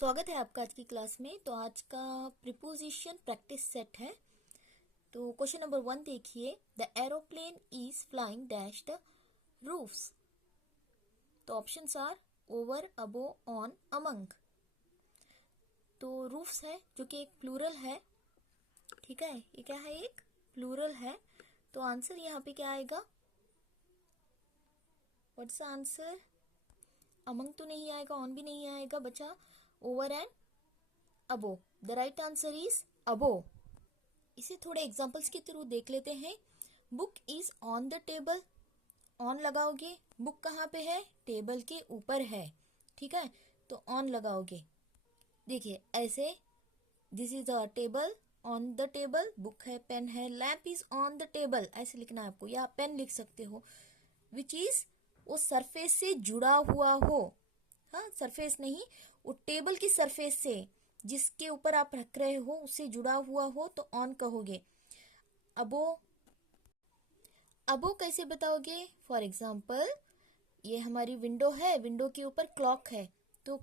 स्वागत है आपका आज की क्लास में। तो आज का प्रीपोजिशन प्रैक्टिस सेट है। तो क्वेश्चन नंबर 1 देखिए, the aeroplane is flying dash the roofs. तो options are over, above, on, among. तो रूफ्स है जो कि एक प्लूरल है, ठीक है। ये क्या है? एक प्लूरल है। तो आंसर यहाँ पे क्या आएगा? What's the answer? अमंग तो नहीं आएगा, ऑन भी नहीं आएगा, बचा over and above. The right answer is above. इसे थोड़े एग्जांपल्स के थ्रू देख लेते हैं। Book is on the table. On लगाओगे, बुक कहाँ पे है? टेबल के ऊपर है, ठीक है। तो ऑन लगाओगे, देखिए ऐसे, this is a table, on the table, book है, पेन है, lamp is on the table, ऐसे लिखना है आपको, या आप पेन लिख सकते हो। विच इज, वो सरफेस से जुड़ा हुआ हो। हाँ, सरफेस नहीं, वो टेबल की सरफेस से, जिसके ऊपर आप रख रहे हो उससे जुड़ा हुआ हो तो ऑन कहोगे। अबो, अबो कैसे बताओगे? फॉर एग्जाम्पल, ये हमारी विंडो है, विंडो के ऊपर क्लॉक है, तो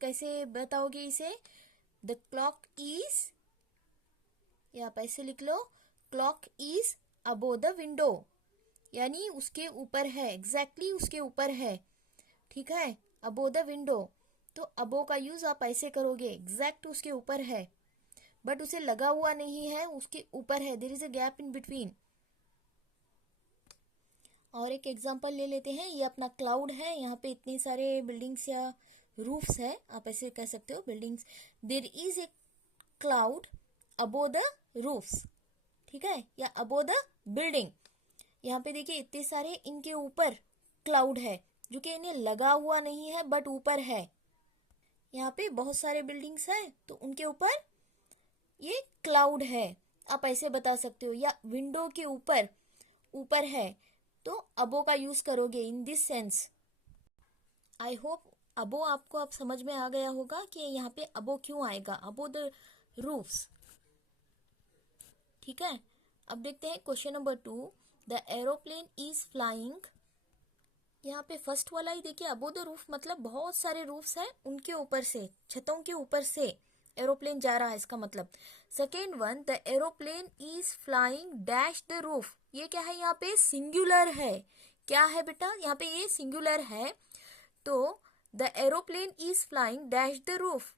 कैसे बताओगे इसे? द क्लॉक इज, या आप ऐसे लिख लो, clock is above the window, यानी उसके ऊपर है, एग्जैक्टली उसके ऊपर है, ठीक है, अबो द विंडो। तो अबो का यूज आप ऐसे करोगे, एग्जैक्ट उसके ऊपर है, बट उसे लगा हुआ नहीं है, उसके ऊपर है, there is a gap in between. और एक एग्जांपल ले लेते हैं। ये अपना क्लाउड है, यहाँ पे इतने सारे बिल्डिंग्स या रूफ्स है, आप ऐसे कह सकते हो, buildings. There is a cloud above the roofs, ठीक है, या अबो द बिल्डिंग। यहाँ पे देखिए इतने सारे, इनके ऊपर क्लाउड है, जो कि इन्हें लगा हुआ नहीं है बट ऊपर है। यहाँ पे बहुत सारे बिल्डिंग्स हैं, तो उनके ऊपर ये क्लाउड है, आप ऐसे बता सकते हो। या विंडो के ऊपर, ऊपर है, तो अबो का यूज करोगे in this sense. I hope above आपको अब समझ में आ गया होगा कि यहाँ पे अबो क्यों आएगा, अबो द रूफ्स, ठीक है। अब देखते हैं question number 2, the aeroplane is flying. यहाँ पे फर्स्ट वाला ही देखिए, अबो द रूफ मतलब बहुत सारे रूफ्स हैं, उनके ऊपर से, छतों के ऊपर से एरोप्लेन जा रहा है, इसका मतलब। Second one, the aeroplane is flying dash the roof. ये क्या है? यहाँ पे सिंगुलर है। क्या है बेटा? यहाँ पे ये सिंगुलर है। तो the aeroplane is flying dash the roof.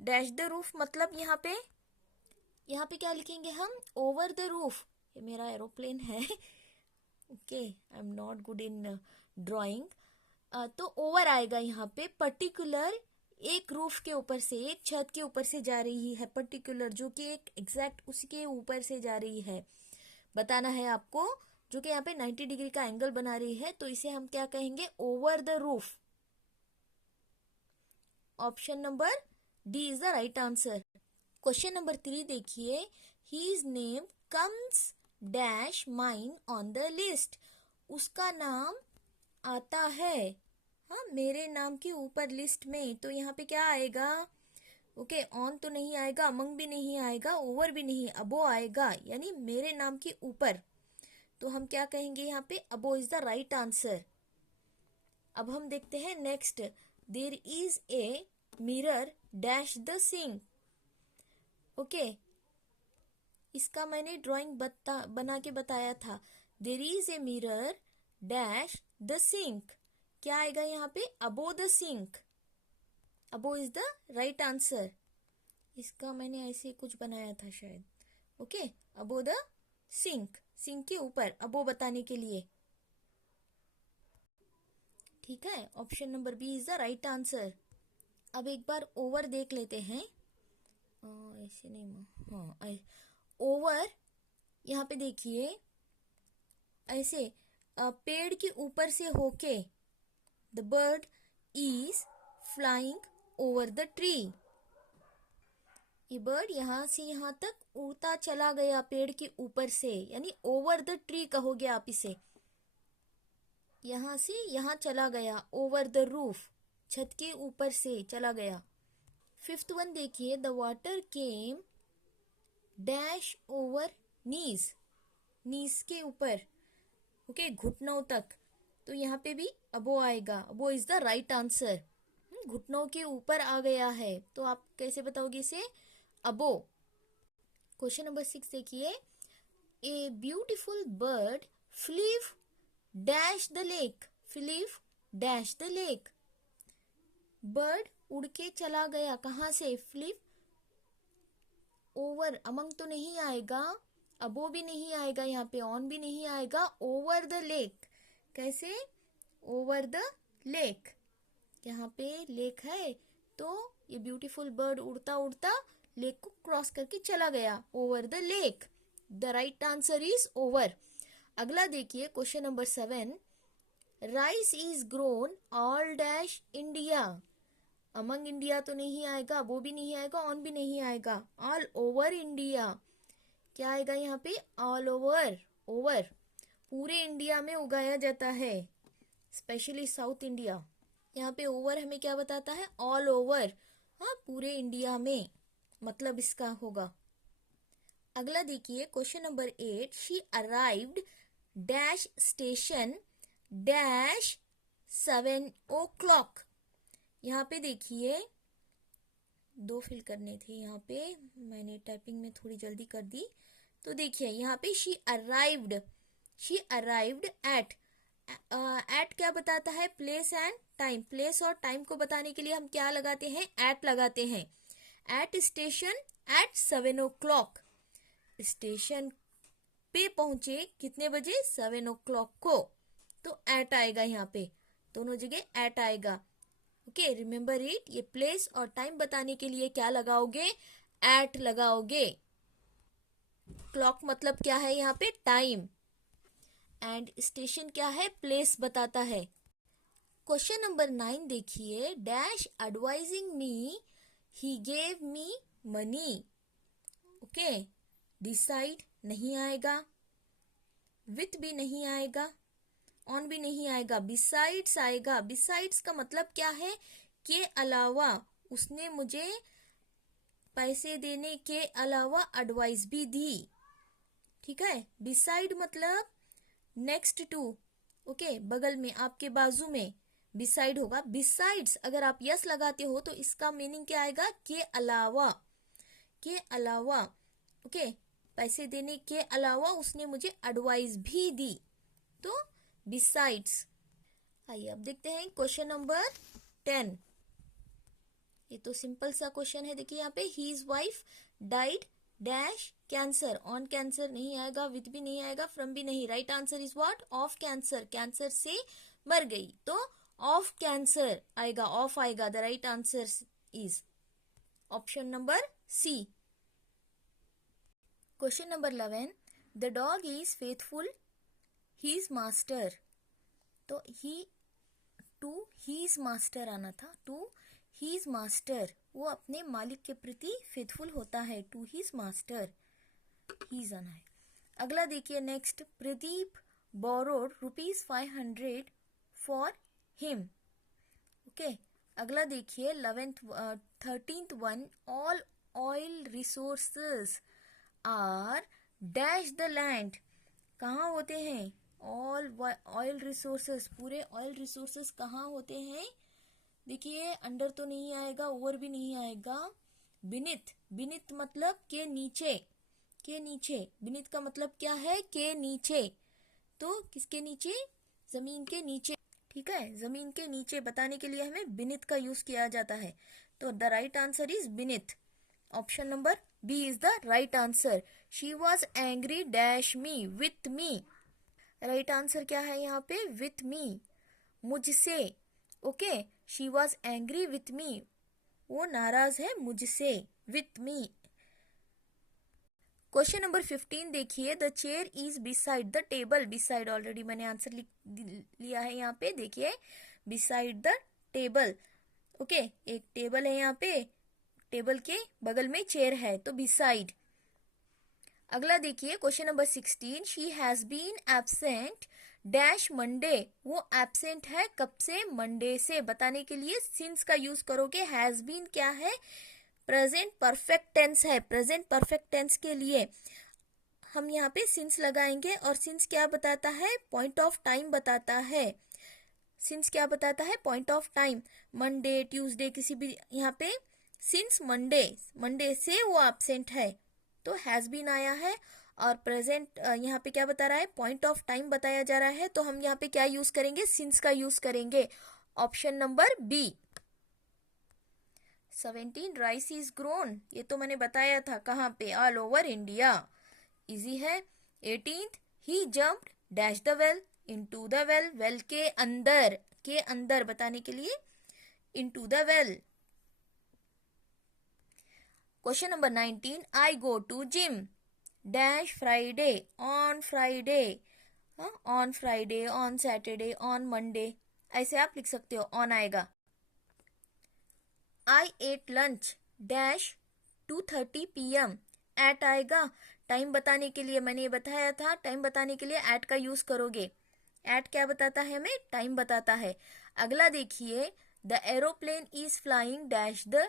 Dash the roof मतलब यहाँ पे क्या लिखेंगे हम? Over the roof. ये मेरा एरोप्लेन है okay, I am not good in drawing. तो ओवर आएगा यहाँ पे, पर्टिकुलर एक रूफ के ऊपर से, एक छत के ऊपर से जा रही है, पर्टिकुलर, जो कि एक एग्जैक्ट उसके ऊपर से जा रही है, बताना है आपको, जो कि यहाँ पे 90 डिग्री का एंगल बना रही है, तो इसे हम क्या कहेंगे? Over the roof. Option number D is the right answer. Question number 3 देखिए, his name comes dash mine on the list. उसका नाम आता है, हाँ, मेरे नाम के ऊपर लिस्ट में। तो यहाँ पे क्या आएगा? ओके, ऑन तो नहीं आएगा, अमंग भी नहीं आएगा, ओवर भी नहीं, अबो आएगा, यानी मेरे नाम के ऊपर। तो हम क्या कहेंगे यहाँ पे? Above is the right answer. अब हम देखते हैं next, there is a mirror dash the sink. Okay, इसका मैंने ड्राइंग बना के बताया था। There is a mirror dash the sink, क्या आएगा यहाँ पे? Above the sink. Above is the right answer. इसका मैंने ऐसे कुछ बनाया था शायद। Okay, above the sink, sink के ऊपर, अबो बताने के लिए, ठीक है। Option number B is the right answer. अब एक बार ओवर देख लेते हैं। ऐसे नहीं, हाँ, ओवर, यहाँ पे देखिए ऐसे, पेड़ के ऊपर से होके, the bird is flying over the tree. ये बर्ड यहाँ से यहाँ तक उड़ता चला गया पेड़ के ऊपर से, यानी ओवर द ट्री कहोगे आप इसे। यहाँ से यहाँ चला गया, ओवर द रूफ, छत के ऊपर से चला गया। फिफ्थ वन देखिए, the water came dash over knees. Knees के ऊपर, ओके, घुटनों तक। तो यहाँ पे भी अबो आएगा, अबो इज द राइट आंसर। घुटनों के ऊपर आ गया है, तो आप कैसे बताओगे इसे? अबो। क्वेश्चन नंबर 6 देखिए, a beautiful bird flew dash the lake, flew dash the lake. Bird उड़ के चला गया, कहाँ से? फ्लीव ओवर, अमंग तो नहीं आएगा, अबो भी नहीं आएगा, यहाँ पे ऑन भी नहीं आएगा, ओवर द लेक। कैसे? ओवर द लेक, यहाँ पे लेक है, तो ये ब्यूटीफुल बर्ड उड़ता उड़ता लेक को क्रॉस करके चला गया, over the lake. The right answer is over. अगला देखिए question number 7, rice is grown all dash India. Among India तो नहीं आएगा, वो भी नहीं आएगा, ऑन भी नहीं आएगा, ऑल ओवर इंडिया। क्या आएगा यहाँ पे? All over. ओवर पूरे इंडिया में उगाया जाता है, स्पेशली साउथ इंडिया। यहाँ पे ओवर हमें क्या बताता है? ऑल ओवर, हाँ पूरे इंडिया में, मतलब इसका होगा। अगला देखिए question number 8, she arrived dash station dash 7 o'clock। यहाँ पे देखिए 2 फिल करने थे, यहाँ पे मैंने टाइपिंग में थोड़ी जल्दी कर दी। तो देखिए यहाँ पे शी अराइव्ड एट, एट क्या बताता है? Place and time. प्लेस और टाइम को बताने के लिए हम क्या लगाते हैं? एट लगाते हैं। Eight station at 7 o'clock। Station पे पहुंचे कितने बजे? 7 o'clock को, तो एट आएगा, यहाँ पे दोनों जगह एट आएगा। Okay, remember it. ये प्लेस और टाइम बताने के लिए क्या लगाओगे? एट लगाओगे। क्लॉक मतलब क्या है यहाँ पे? टाइम। एंड स्टेशन क्या है? प्लेस बताता है। क्वेश्चन नंबर 9 देखिए, dash advising me he gave me money. Okay, decide नहीं आएगा, विथ भी नहीं आएगा, ऑन भी नहीं आएगा, बिसाइड्स आएगा। बिसाइड्स का मतलब क्या है? के अलावा, उसने मुझे पैसे देने के अलावा एडवाइस भी दी। ठीक है, बिसाइड मतलब नेक्स्ट टू, ओके, बगल में, आपके बाजू में बिसाइड होगा। बिसाइड्स अगर आप यस लगाते हो तो इसका मीनिंग क्या आएगा? के अलावा, के अलावा। ओके, पैसे देने के अलावा उसने मुझे एडवाइस भी दी, तो बिसाइड्स। आइए अब देखते हैं क्वेश्चन नंबर 10। ये तो सिंपल सा क्वेश्चन है। देखिए यहाँ पे, his wife died dash cancer. On cancer नहीं आएगा, विथ भी नहीं आएगा, फ्रॉम भी नहीं। Right answer is what? Of cancer. Cancer से मर गई, तो ऑफ कैंसर आएगा, ऑफ आएगा। The right answer is option number C. Question number 11, the dog is faithful his master. तो ही टू हीज मास्टर आना था, टू हीज मास्टर, वो अपने मालिक के प्रति फेथफुल होता है, टू हीज मास्टर, हीज आना है। अगला देखिए next, Pradeep borrowed ₹500 for him. Okay, अगला देखिए 13th one, all oil resources are dash the land. कहाँ होते हैं? ऑल ऑयल रिसोर्सेस, पूरे ऑयल रिसोर्सेस कहाँ होते हैं? देखिए अंडर तो नहीं आएगा, ओवर भी नहीं आएगा, बिनिथ। बिनिथ मतलब के नीचे, के नीचे। बिनिथ का मतलब क्या है? के नीचे, तो किसके नीचे? जमीन के नीचे। ठीक है, जमीन के नीचे बताने के लिए हमें बिनिथ का यूज किया जाता है, तो the right answer is beneath. Option number B is the right answer. She was angry dash me, with me. Right answer क्या है यहाँ पे? विथ मी, मुझसे। Okay, she was angry with me, वो नाराज है मुझसे, विथ मी। क्वेश्चन नंबर 15 देखिए, the chair is beside the table. Beside already मैंने आंसर लिया है यहाँ पे, देखिए बिसाइड द टेबल। ओके, एक टेबल है यहाँ पे, टेबल के बगल में चेयर है, तो बिसाइड। अगला देखिए question number 16, she has been absent dash Monday. वो एब्सेंट है कब से? मंडे से। बताने के लिए सिंस का यूज करोगे। हैज बीन क्या है? प्रेजेंट परफेक्ट टेंस है। प्रेजेंट परफेक्ट टेंस के लिए हम यहाँ पे सिंस लगाएंगे, और सिंस क्या बताता है? पॉइंट ऑफ टाइम बताता है। सिंस क्या बताता है? Point of time, Monday, Tuesday, किसी भी यहाँ पे सिंस मंडे से वो एब्सेंट है तो हैज बीन आया है। और प्रेजेंट यहाँ पे क्या बता रहा है? पॉइंट ऑफ टाइम बताया जा रहा है, तो हम यहाँ पे क्या यूज करेंगे? सिंस का यूज करेंगे। Option number B. 17 rice is grown, ये तो मैंने बताया था, कहाँ पे? ऑल ओवर इंडिया, इजी है। 18th he jumped dash the well, into the well, well के अंदर बताने के लिए into the well. Question number 19, I go to gym dash Friday, on Friday, on Friday, on Saturday, on Monday, ऐसे आप लिख सकते हो, ऑन आएगा। I ate lunch dash 2:30 PM, at आएगा। टाइम बताने के लिए मैंने ये बताया था, टाइम बताने के लिए एट का यूज करोगे। एट क्या बताता है? हमें टाइम बताता है। अगला देखिए, the aeroplane is flying dash the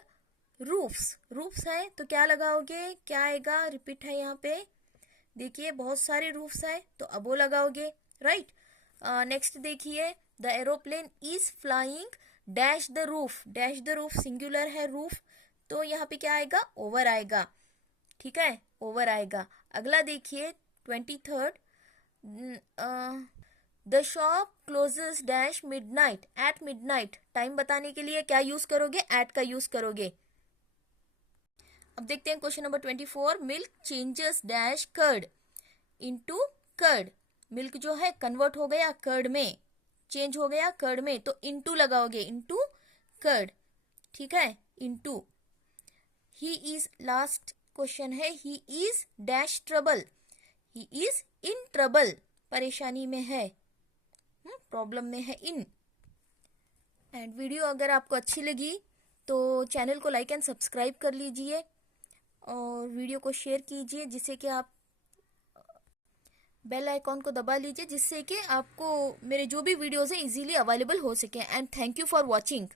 roofs है तो क्या लगाओगे? क्या आएगा? रिपीट है यहाँ पे, देखिए बहुत सारे रूफ्स है तो अब वो लगाओगे, राइट। नेक्स्ट देखिए, the aeroplane is flying dash the roof singular है रूफ, तो यहाँ पे क्या आएगा? ओवर आएगा, ठीक है, ओवर आएगा। अगला देखिए 23rd, the shop closes dash midnight, at midnight, time बताने के लिए क्या यूज करोगे? एट का यूज करोगे। अब देखते हैं question number 24, milk changes dash curd into curd, milk जो है कन्वर्ट हो गया कर्ड में, चेंज हो गया कर्ड में, तो इनटू लगाओगे, इनटू कर्ड, ठीक है, into. He is, last question है, he is dash trouble, he is in trouble, परेशानी में है, प्रॉब्लम में है, इन। एंड वीडियो अगर आपको अच्छी लगी तो चैनल को लाइक एंड सब्सक्राइब कर लीजिए और वीडियो को शेयर कीजिए, जिससे कि आप बेल आइकॉन को दबा लीजिए, जिससे कि आपको मेरे जो भी वीडियोस हैं इजीली अवेलेबल हो सके। And thank you for watching.